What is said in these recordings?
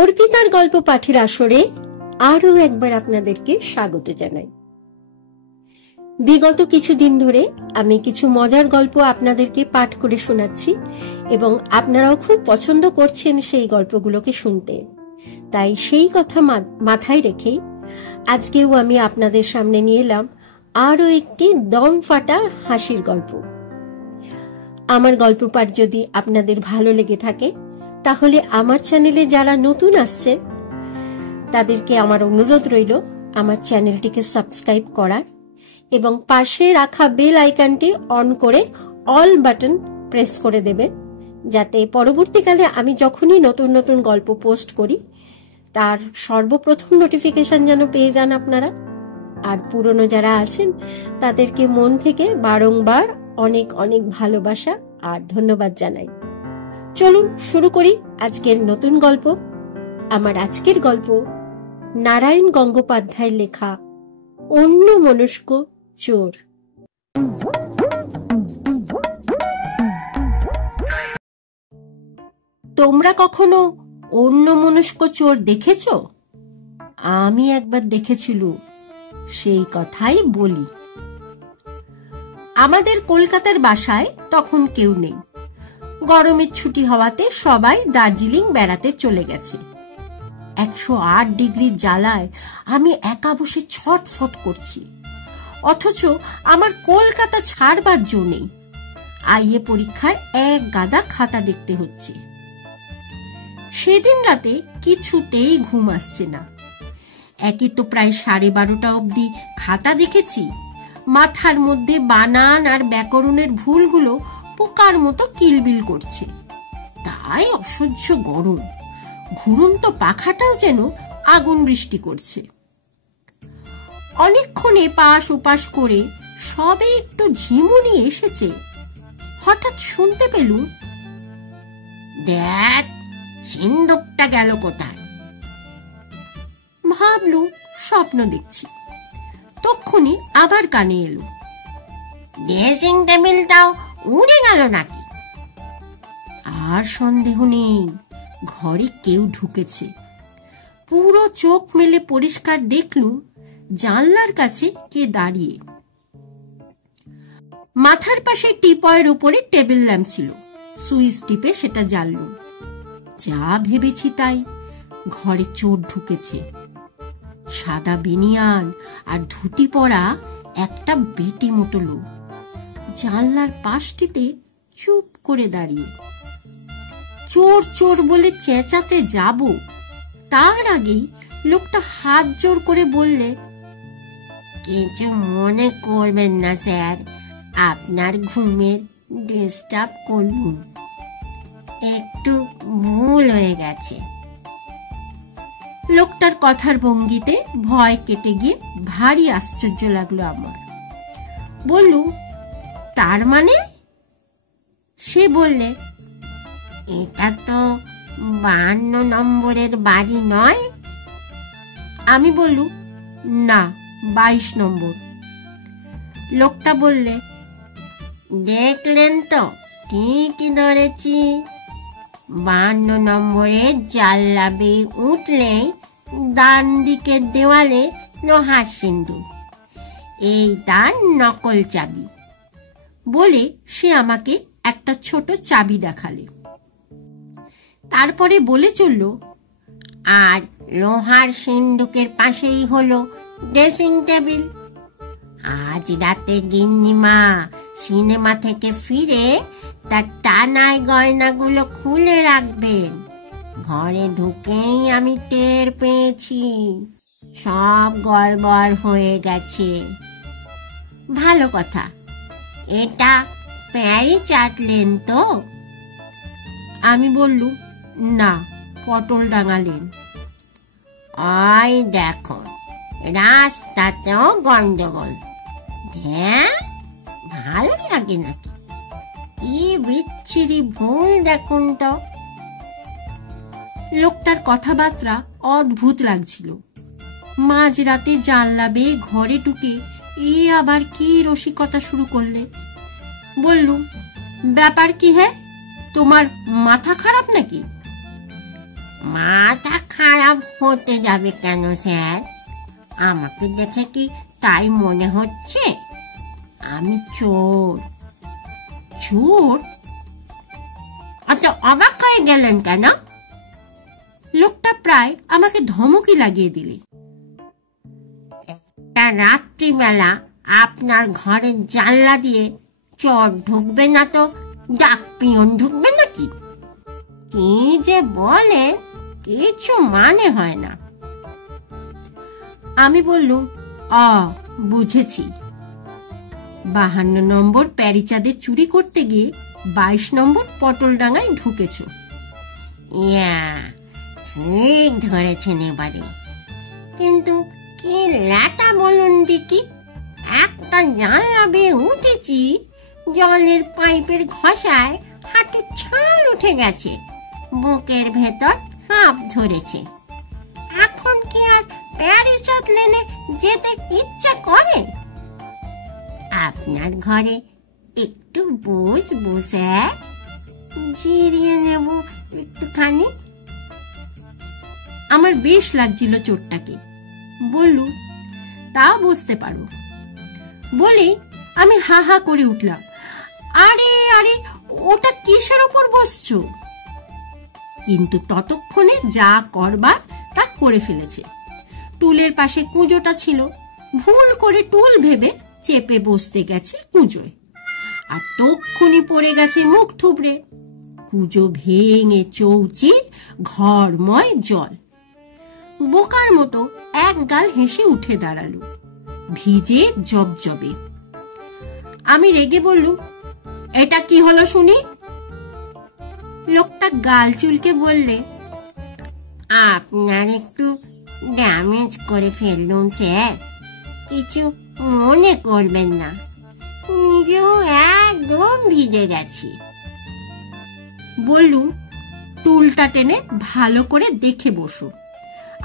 অর্পিতার গল্প পাঠের আসরে আরো একবার আপনাদেরকে স্বাগত জানাই। বিগত কিছুদিন ধরে আমি কিছু মজার গল্প আপনাদেরকে পাঠ করে শোনাচ্ছি এবং আপনারাও খুব পছন্দ করছেন সেই গল্পগুলোকে শুনতে। তাই সেই কথা মাথায় রেখে আজকেও আমি আপনাদের সামনে নিয়ে এলাম আরো একটি দম ফাটা হাসির গল্প। আমার গল্প পাঠ যদি আপনাদের ভালো লেগে থাকে তাহলে আমার চ্যানেলে যারা নতুন আসছেন তাদেরকে আমার অনুরোধ রইল আমার চ্যানেলটিকে সাবস্ক্রাইব করার এবং পাশে রাখা বেল আইকনটি অন করে অল বাটন প্রেস করে দেবেন, যাতে পরবর্তীকালে আমি যখনই নতুন নতুন গল্প পোস্ট করি তার সর্বপ্রথম নোটিফিকেশন যেন পেয়ে যান আপনারা। আর পুরনো যারা আছেন তাদেরকে মন থেকে বারংবার অনেক অনেক ভালোবাসা আর ধন্যবাদ জানাই। চলুন শুরু করি আজকের নতুন গল্প। আমার আজকের গল্প নারায়ণ গঙ্গোপাধ্যায়ের লেখা অন্যমনস্ক চোর। তোমরা কখনো অন্যমনস্ক চোর দেখেছ? আমি একবার দেখেছিল, সেই কথাই বলি। আমাদের কলকাতার বাসায় তখন কেউ নেই। গরমের ছুটি হওয়াতে সবাই দার্জিলিং বেড়াতে চলে গেছে। 108 ডিগ্রির জ্বালায় আমি একা বসে ছটফট করছি, অথচ আমার কলকাতা ছাড়বার জো নেই। আইএ পরীক্ষার এক গাদা খাতা দেখতে হচ্ছে। সেদিন রাতে কিছুতেই ঘুম আসছে না। একই তো প্রায় 12:30 অবধি খাতা দেখেছি। মাথার মধ্যে বানান আর ব্যাকরণের ভুলগুলো পোকার মতো কিলবিল করছে। তাই অসহ্য গরম, ঘুরন্ত পাখাটাও যেন আগুন বৃষ্টি করছে। অনেকক্ষণ এপাশ ওপাশ করে সবে একটু ঝিমুনি এসেছে, হঠাৎ শুনতে পেলুম, দেখ সিন্দুকটা গেল কোথায়। ভাবলু স্বপ্ন দেখছি। তক্ষুনি আবার কানে এলো, ড্রেসিং টেবিলটাও উড়ে গেল নাকি। আর সন্দেহ নেই, ঘরে কেউ ঢুকেছে। পুরো চোখ মেলে পরিষ্কার দেখলুম জানলার কাছে কে দাঁড়িয়ে। মাথার পাশে টিপয়ের উপরে টেবিল ল্যাম্প ছিল। সুইচ টিপে সেটা জ্বাললুম। যা ভেবেছি তাই, ঘরে চোর ঢুকেছে। সাদা বেনিয়ান আর ধুতি পরা একটা বেটে মোটো লোক জানলার পাশটিতে চুপ করে দাঁড়িয়ে। চোর চোর বলে চেঁচাতে যাব, তার আগেই লোকটা হাত জোর করে বললে, কিছু মনে করবেন না স্যার, আপনার ঘুমের ডিস্টার্ব করলুম, একটু ভুল হয়ে গেছে। লোকটার কথার ভঙ্গিতে ভয় কেটে গিয়ে ভারী আশ্চর্য লাগলো আমার। বললুম, তার মানে? সে বললে, এটা তো 52 নম্বরের বাড়ি নয়। আমি বললুম, না, 22 নম্বর। লোকটা বললে, দেখলেন তো, ঠিকই ধরেছি। 52 নম্বরের জানলা বেয়ে উঠলেই ডান দিকের দেওয়ালে লোহার সিন্দুক, এই তার নকল চাবি। বলে সে আমাকে একটা ছোট চাবি দেখালে। তারপরে বলে চলল, আর লোহার সিন্দুকের পাশেই হলো ড্রেসিং টেবিল। আজ রাতে গিন্নিমা সিনেমা থেকে ফিরে তার টানায় গয়নাগুলো খুলে রাখবেন। ঘরে ঢুকেই আমি টের পেয়েছি সব গড়বড় হয়ে গেছে। ভালো কথা, এটা প্যারি চাটলেন তো? আমি বললুম, না, পটল ডাঙালেন। ওই দেখো, রাস্তাতেও গন্ডগোল। হ্যাঁ, ভালো লাগে নাকি? কি বিচ্ছিরি ভুল দেখুন তো। লোকটার কথাবার্তা অদ্ভুত লাগছিল। মাঝরাতে জানলা বেয়ে ঘরে ঢুকে এ আবার কি রসিকতা শুরু করলে। বললুম, ব্যাপার কি হে, তোমার মাথা খারাপ নাকি? মাথা লাভ হতে যাবে কেন স্যার? আমাকে দেখে কি তাই মনে হচ্ছে? আমি চোর। চোর? অত অবাক হয়ে গেলেন কেন? লোকটা প্রায় আমাকে ধমকি লাগিয়ে দিলে। একটা রাত্রিবেলা আপনার ঘরের জানলা দিয়ে চোর ঢুকবে না তো ডাক পিয়ন ঢুকবে নাকি? কি যে বলে, কিছু মানে হয় না। আমি বললুম, বুঝেছি। 52 নম্বর প্যারিচাঁদে চুরি করতে গিয়ে 22 নম্বর পটলডাঙ্গায় ঢুকেছ। ইয়া, ঠিক ধরেছেন এবারে। কিন্তু কি ল্যাটা বলুন দেখি। একটা জানলা বেয়ে উঠেছি, জলের পাইপের ঘষায় হাঁটু ছাল উঠে গেছে, বুকের ভেতর হাঁপ ধরেছে। এখন কি আর প্যারিচাঁদ লেনে যেতে ইচ্ছা করে? আপনার ঘরে একটু বসবো স্যার, জিরিয়ে নেব একটুখানি। আমার বেশ লাগছিল চোরটাকে। বললু, তা বুঝতে পারো। বলে আমি হা হা করে উঠলাম, আরে আরে, ওটা কিসের ওপর বসছো? কিন্তু ততক্ষণে যা করবার তা করে ফেলেছে। টুলের পাশে কুঁজোটা ছিল, ভুল করে টুল ভেবে চেপে বসতে গেছে কুঁজোয়, আর তক্ষুনি পড়ে গেছে মুখ থুবড়ে। কুঁজো ভেঙে চৌচির ঘরময় জল। বোকার মতো এক গাল হেসে উঠে দাঁড়ালো, ভিজে জবজবে। আমি রেগে বললুম, এটা কি হলো শুনি? লোকটা গাল চুলকে বললে, আপনার একটু ড্যামেজ করে ফেললুম স্যার, কিছু মনে করবেন না। নিজেও একদম ভিজে গেছি। বললুম, টুলটা টেনে ভালো করে দেখে বসো,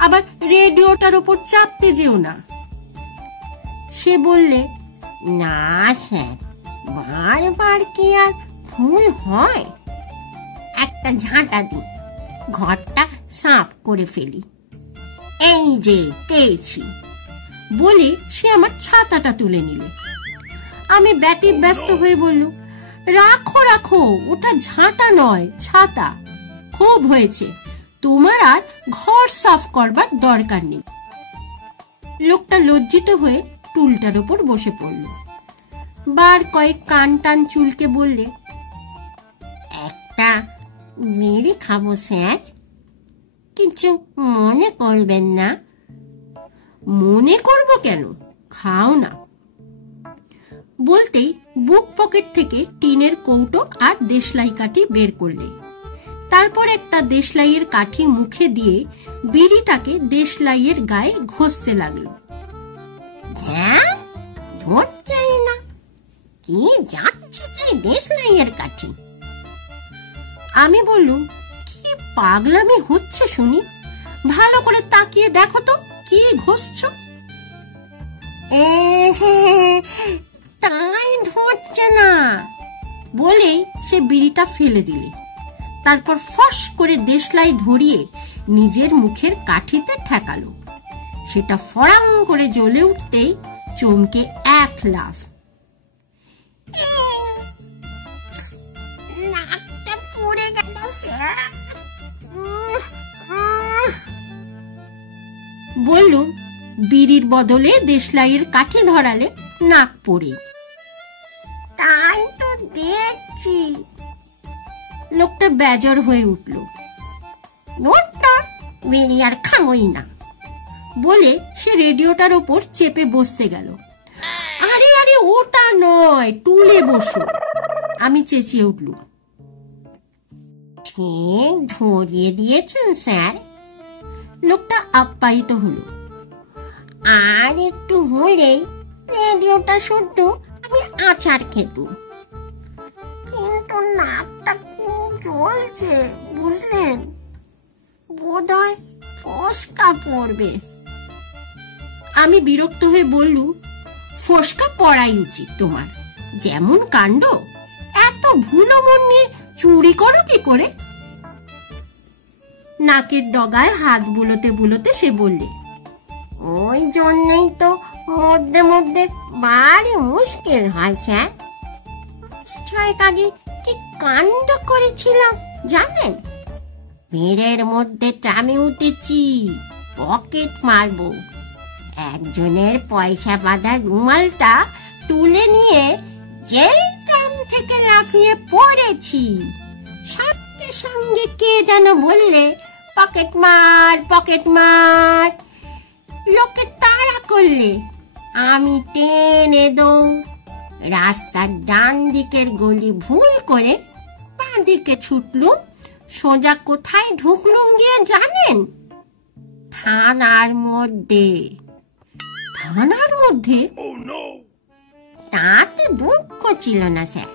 আবার রেডিওটার ওপর চাপতে যেও না। সে বললে, না স্যার, বারবার কি আর ভুল হয়? একটা ঝাঁটা দিই, ঘরটা সাফ করে ফেলি। এই যে পেয়েছি। বলে সে আমার ছাতাটা তুলে নিল। আমি ব্যস্ত হয়ে বললুম, রাখো রাখো, ওটা ঝাঁটা নয়, ছাতা। খুব হয়েছে, তোমার আর ঘর সাফ করবার দরকার নেই। লোকটা লজ্জিত হয়ে টুলটার উপর বসে পড়ল। বার কয়েক কান টান চুলকে বললে, একটা বিড়ি খাবো স্যার, কিছু মনে করবেন না। মনে করব কেন, খাও না। বলতেই বুক পকেট থেকে টিনের কৌটো আর দেশলাই কাঠি বের করলে। তারপর একটা দেশলাইয়ের কাঠি মুখে দিয়ে বিড়িটাকে দেশলাইয়ের গায়ে ঘষতে লাগলো। হ্যাঁ, ধরছেই না, কি যাচ্ছে সেই দেশলাইয়ের কাঠি। আমি বললুম, কি পাগলামি হচ্ছে শুনি, ভালো করে তাকিয়ে দেখো তো কি ঘষছো। তাই ধরছে না। বলেই সে বিড়িটা ফেলে দিলে। তারপর ফস করে দেশলাই ধরিয়ে নিজের মুখের কাঠিতে ঠেকালো। সেটা ফড়াং করে জ্বলে উঠতেই চমকে এক লাফ। নাকটা পুড়ে গেল স্যার। বললুম, বিড়ির বদলে দেশলাইয়ের কাঠি ধরালে নাক পড়ে। তাই তো দেখছি। লোকটা বেজর হয়ে উঠল। নোটটা বিড়ি আর খাবই না। বলে সে রেডিওটার ওপর চেপে বসতে গেল। আরে আরে, ওটা নয়, টুলে বসো। আমি চেঁচিয়ে উঠলুম। ঠিক ধরিয়ে দিয়েছেন স্যার। লোকটা আপ্যায়িত হলো। আর একটু হলেই রেডিওটা শুদ্ধ আমি আচার খেতুম, কিন্তু নাকটা খুব জ্বলছে, বুঝলেন? বোধহয় ফসকা পড়বে। আমি বিরক্ত হয়ে বললুম, ফসকা পড়াই উচিত তোমার, যেমন কাণ্ড, এত ভুলো মন নিয়ে চুরি করো কি করে? নাকের ডগায় হাত বুলোতে বুলোতে সে বললে, ওই জন্যই তো মধ্যে মধ্যে ভারী মুশকিল হয় স্যার। ছয়েক আগে কি কাণ্ড করেছিলাম জানেন? ভিড়ের মধ্যে ট্রামে উঠেছি, পকেট মারবো। একজনের পয়সা বাঁধা রুমালটা তুলে নিয়ে যেই ট্রাম থেকে লাফিয়ে পড়েছি, সঙ্গে সঙ্গে কে যেন বললে, পকেট মার, পকেট মার। লোকে তাড়া করলে, আমি টেনে দৌড়। রাস্তার ডান দিকের গলি ভুল করে বাঁ দিকে ছুটলুম। সোজা কোথায় ঢুকলুম গিয়ে জানেন? থানার মধ্যে। থানার মধ্যে? তাতে দুঃখ ছিল না স্যার,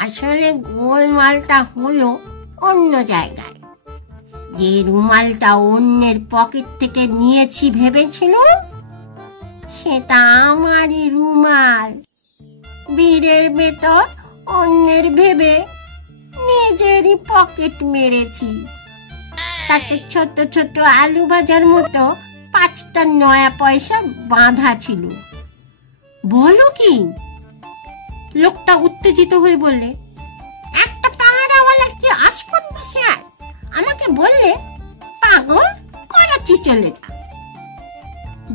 আসলে গোলমালটা হলো অন্য জায়গায়। যে রুমালটা অন্যের পকেট থেকে নিয়েছি ভেবেছিল, সেটা আমারই রুমাল। ভিড়ের ভেতর অন্যের ভেবে নিজেরই পকেট মেরেছি। তাতে ছোট ছোট আলু ভাজার মতো 5টা নয়া পয়সা বাঁধা ছিল। বলো কি? লোকটা উত্তেজিত হয়ে বললে, একটা পাহারাওয়ালার কি আসপদ্দা স্যার, আমাকে বললে, পাগল, করাচি চলে যা।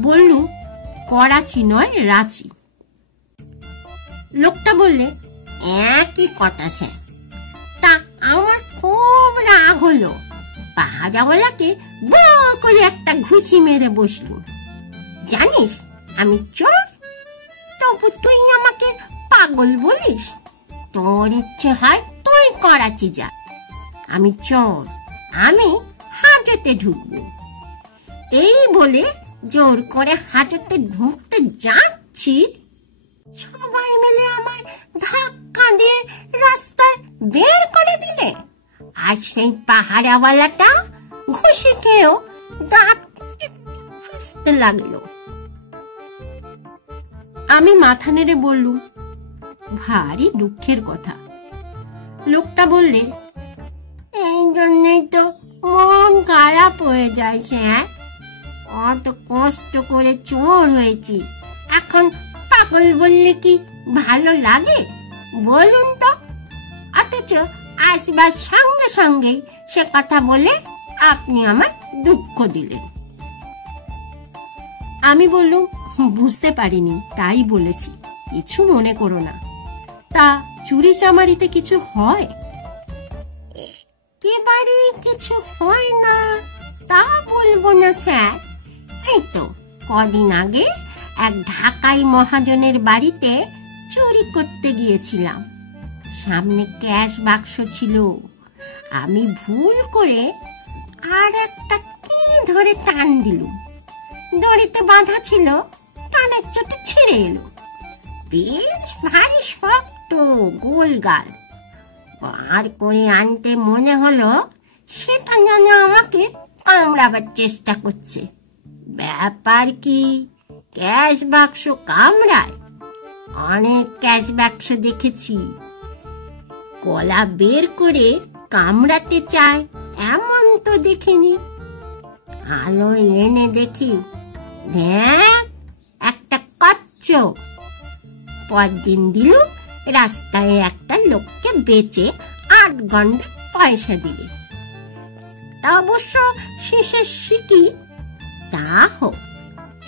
বললু, করাচি নয়, রাঁচি। লোকটা বললে, একই কথা স্যার। তা আমার খুব রাগ হলো, পাহারাওয়ালাকে বড় করে একটা ঘুষি মেরে বসলু। জানিস আমি চোর, তবু তুই আমাকে পাগল বলিস? তোর ইচ্ছে হয় তুই করাচি যা, আমি চোর, আমি হাজতে ঢুকবো। এই বলে জোর করে হাজতে ঢুকতে যাচ্ছি, সবাই মিলে আমায় ধাক্কা দিয়ে রাস্তায় বের করে দিলে। আর সেই পাহারাওয়ালাটা ঘুষি খেয়েও দাঁত হাসতে লাগলো। আমি মাথা নেড়ে বললুম, ভারী দুঃখের কথা। লোকটা বললে, এই জন্যই তো মন খারাপ হয়ে যায় স্যার। অত কষ্ট করে চোর হয়েছি, এখন পাগল বললে কি ভালো লাগে বলুন তো? অথচ আসবার সঙ্গে সঙ্গেই সে কথা বলে আপনি আমার দুঃখ দিলেন। আমি বললুম, বুঝতে পারিনি, তাই বলেছি, কিছু মনে করো না। তা চুরি চামারিতে কিছু হয়? একেবারে কিছু হয় না তা বলবো না স্যার। এই তো কদিন আগে এক ঢাকাই মহাজনের বাড়িতে চুরি করতে গিয়েছিলাম। সামনে ক্যাশ বাক্স ছিল, আমি ভুল করে আর একটা কি ধরে টান দিলুম। দড়িতে বাঁধা ছিল, টানের চোটে ছিঁড়ে এলো। বেশ ভারী শক্ত, গোলগাল। বার করে আনতে মনে হলো সেটা যেন আমাকে কামড়াবার চেষ্টা করছে। ব্যাপার কি, ক্যাশ বাক্স কামড়ায়? অনেক ক্যাশ বাক্স দেখেছি, গলা বের করে কামড়াতে চায় এমন তো দেখিনি। আলো এনে দেখি, একটা কচ্ছপ। পরদিন দিলুম রাস্তায় একটা লোককে বেচে 8 ঘন্টা পয়সা দিলে। অবশ্য শেষের শিখি, তা হোক,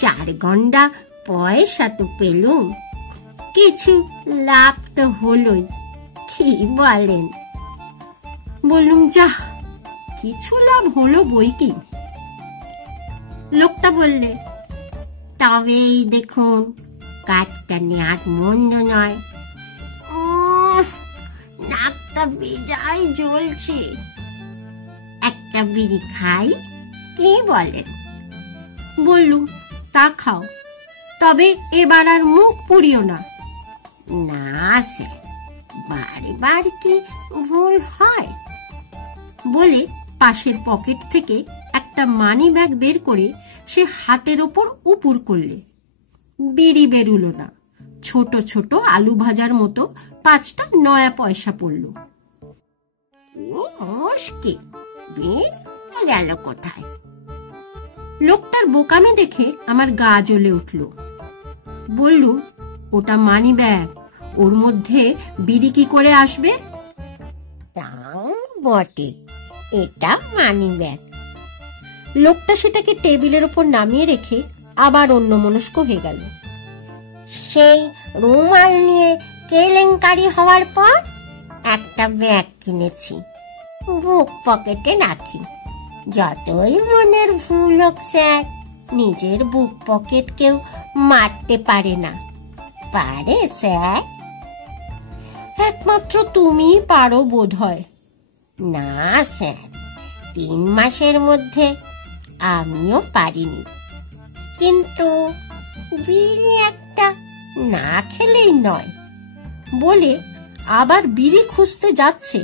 4 ঘন্টা পয়সা তো পেলুম, কিছু লাভ তো হলোই, কি বলেন? বললুম, যা, কিছু লাভ হলো বই কি। লোকটা বললে, তবেই দেখুন কাজটা নেওয়ার মন্দ নয়। নাকটা বেজায় জ্বলছে, একটা বিড়ি খাই, কি বলেন? বললুম, তা খাও, তবে এবার আর মুখ পুড়িও না। না স্যার, বারবার কি ভুল হয়? বলে পাশের পকেট থেকে একটা মানি ব্যাগ বের করে সে হাতের ওপর উপুর করলে। বিড়ি বেরুলো না, ছোট ছোট আলু ভাজার মতো 5টা নয়া পয়সা পড়ল। মুশকিল, গেল কোথায়? লোকটার বোকামি দেখে আমার গা জ্বলে উঠল। বললুম, ওটা মানি ব্যাগ, ওর মধ্যে বিড়ি কি করে আসবে? তাও বটে, এটা মানি ব্যাগ। লোকটা সেটাকে টেবিলের ওপর নামিয়ে রেখে আবার অন্যমনস্ক হয়ে গেল। সেই রুমাল নিয়ে কেলেঙ্কারি হওয়ার পর একটা ব্যাগ কিনেছি, বুক পকেটে রাখি। যতই মনের ভুল হোক স্যার, নিজের বুক পকেট কেউ মারতে পারে না। পারে স্যার? একমাত্র তুমিই পারো বোধ হয়। না স্যার, 3 মাসের মধ্যে আমিও পারিনি। কিন্তু বিড়ি একটা না খেলেই নয়। বলে আবার বিড়ি খুঁজতে যাচ্ছে,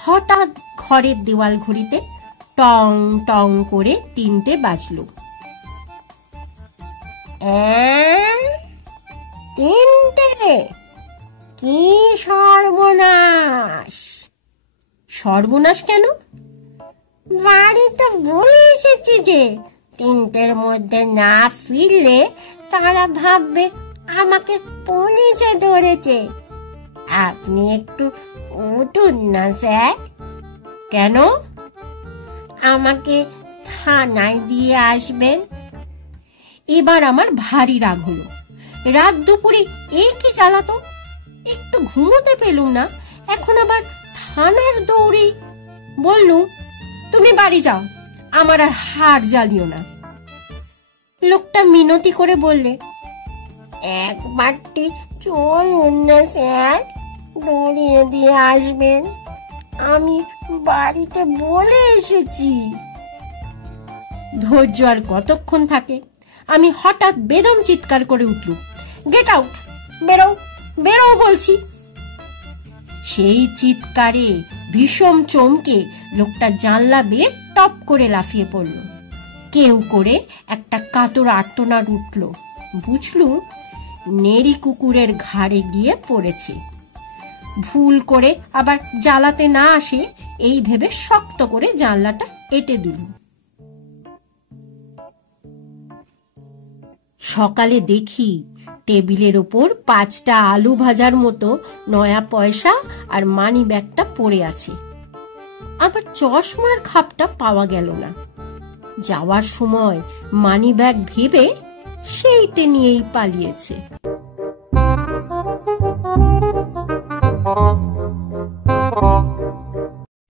হঠাৎ ঘরের দেওয়াল ঘড়িতে টং টং করে 3টে বাজল। 3টে? কি সর্বনাশ! সর্বনাশ কেন? বাড়িতে বলে এসেছি যে 3টের মধ্যে না ফিরলে তারা ভাববে আমাকে পুলিশে ধরেছে। আপনি একটু উঠুন না স্যার। কেন? আমাকে থানায় দিয়ে আসবেন। এবার আমার ভারী রাগ হলো। রাত দুপুরে এই কি জ্বালাতন! একটু ঘুমোতে পেলুম না, এখন আবার থানার দৌড়ি। বললুম, তুমি বাড়ি যাও, আমার আর হাড় জ্বালিও না। লোকটা মিনতি করে বললে, একবারটি চলুন না স্যার, দৌড়িয়ে দিয়ে আসবেন। আমি বাড়িতে বলে এসেছি। ধৈর্য আর কতক্ষণ থাকে? আমি হঠাৎ বেদম চিৎকার করে উঠলুম, গেট আউট! বেরো, বেরো বলছি। সেই চিৎকারে ভীষণ চমকে লোকটা জানলা বেয়ে টপ করে লাফিয়ে পড়ল। কেউ করে একটা কাতর আর্তনাদ উঠল। বুঝলুম নেড়ি কুকুরের ঘাড়ে গিয়ে পড়েছে। ভুল করে আবার জ্বালাতে না আসে এই ভেবে শক্ত করে জানলাটা এঁটে দিলুম। সকালে দেখি টেবিলের ওপর 5টা আলু ভাজার মতো নয়া পয়সা আর মানি ব্যাগটা পড়ে আছে। আবার চশমার খাপটা পাওয়া গেল না। যাওয়ার সময় মানি ব্যাগ ভেবে সেইটে নিয়েই পালিয়েছে।